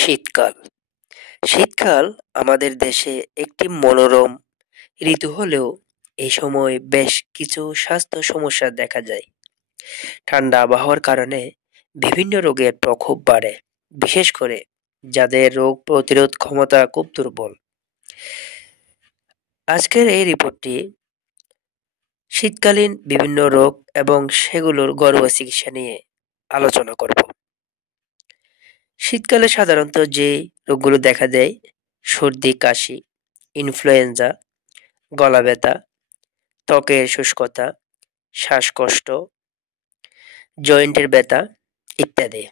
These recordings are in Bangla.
শীতকাল। শীতকাল আমাদের দেশে একটি মনোরম ঋতু হলেও এই সময় বেশ কিছু স্বাস্থ্য সমস্যা দেখা যায়। ঠান্ডা আবহাওয়ার কারণে বিভিন্ন রোগের প্রকোপ বাড়ে, বিশেষ করে যাদের রোগ প্রতিরোধ ক্ষমতা খুব দুর্বল। আজকের এই রিপোর্টটি শীতকালীন বিভিন্ন রোগ এবং সেগুলোর ঘরোয়া চিকিৎসা নিয়ে আলোচনা করব। শীতকালে সাধারণত যে রোগগুলো দেখা দেয় সর্দি, কাশি, ইনফ্লুয়েঞ্জা, গলা ব্যথা, ত্বকের শুষ্কতা, শ্বাসকষ্ট, জয়েন্টের ব্যথা ইত্যাদি।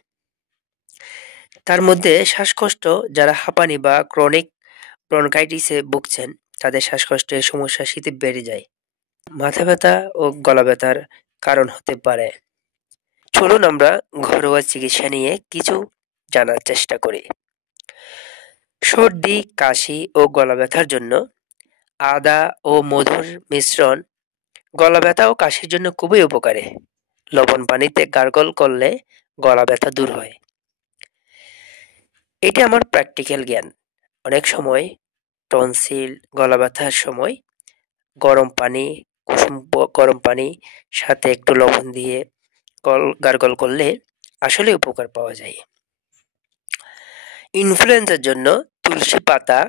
তার মধ্যে শ্বাসকষ্ট, যারা হাঁপানি বা ক্রনিক ব্রনকাইটিসে ভুগছেন তাদের শ্বাসকষ্টের সমস্যা শীতে বেড়ে যায়। মাথা ব্যথা ও গলা ব্যথার কারণ হতে পারে। চলুন আমরা ঘরোয়া চিকিৎসা নিয়ে কিছু জানার চেষ্টা করি। সর্দি, কাশি ও গলা ব্যথার জন্য আদা ও মধুর মিশ্রণ গলা ব্যথা ও কাশির জন্য খুবই উপকারী। লবণ পানিতে গার্গল করলে গলা ব্যথা দূর হয়। এটা আমার প্র্যাকটিক্যাল জ্ঞান। অনেক সময় টনসিল, গলা ব্যথার সময় গরম পানি সাথে একটু লবণ দিয়ে গার্গল করলে আসলে উপকার পাওয়া যায়। ইনফ্লুয়েঞ্জার জন্য তুলসী পাতা,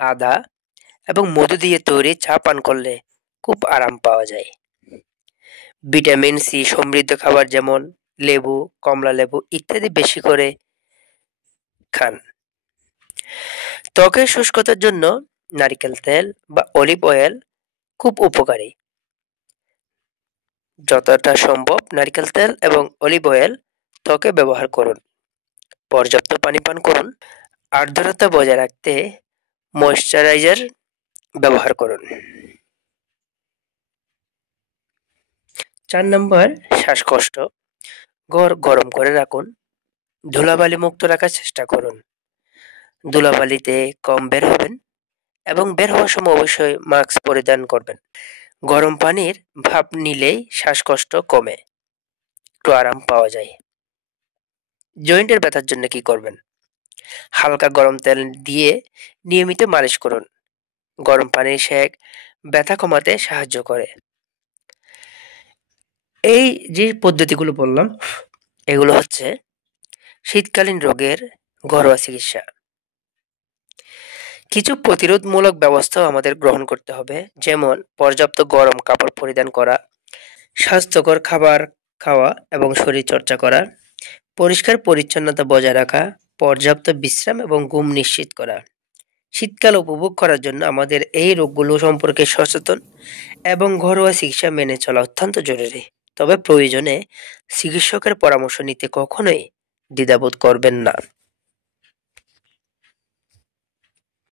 আদা এবং মধু দিয়ে তৈরি চা পান করলে খুব আরাম পাওয়া যায়। ভিটামিন সি সমৃদ্ধ খাবার যেমন লেবু, কমলা লেবু ইত্যাদি বেশি করে খান। ত্বকের শুষ্কতার জন্য নারকেল তেল বা অলিভ অয়েল খুব উপকারী। যতটা সম্ভব নারকেল তেল এবং অলিভ অয়েল ত্বকে ব্যবহার করুন। পর্যাপ্ত পানি পান করুন। আর্দ্রতা বজায় রাখতে ময়েশ্চারাইজার ব্যবহার করুন। 4 নম্বর, শ্বাসকষ্ট। ঘর গরম করে রাখুন। ধুলাবালি মুক্ত রাখার চেষ্টা করুন। ধুলাবালিতে কম বের হবেন এবং বের হওয়ার সময় অবশ্যই মাস্ক পরিধান করবেন। গরম পানির ভাপ নিলেই শ্বাসকষ্ট কমে, একটু আরাম পাওয়া যায়। জয়েন্টের ব্যথার জন্য কি করবেন? হালকা গরম তেল দিয়ে নিয়মিত মালিশ করুন। গরম পানির সেক ব্যথা কমাতে সাহায্য করে। এই যে পদ্ধতিগুলো বললাম এগুলো হচ্ছে শীতকালীন রোগের ঘরোয়া চিকিৎসা। কিছু প্রতিরোধমূলক ব্যবস্থাও আমাদের গ্রহণ করতে হবে, যেমন পর্যাপ্ত গরম কাপড় পরিধান করা, স্বাস্থ্যকর খাবার খাওয়া এবং শরীর চর্চা করা, পরিষ্কার পরিচ্ছন্নতা বজায় রাখা, পর্যাপ্ত বিশ্রাম এবং ঘুম নিশ্চিত করা। শীতকাল উপভোগ করার জন্য আমাদের এই রোগগুলো সম্পর্কে সচেতন এবং ঘরোয়া চিকিৎসা মেনে চলা অত্যন্ত জরুরি। তবে প্রয়োজনে চিকিৎসকের পরামর্শ নিতে কখনোই দ্বিধাবোধ করবেন না।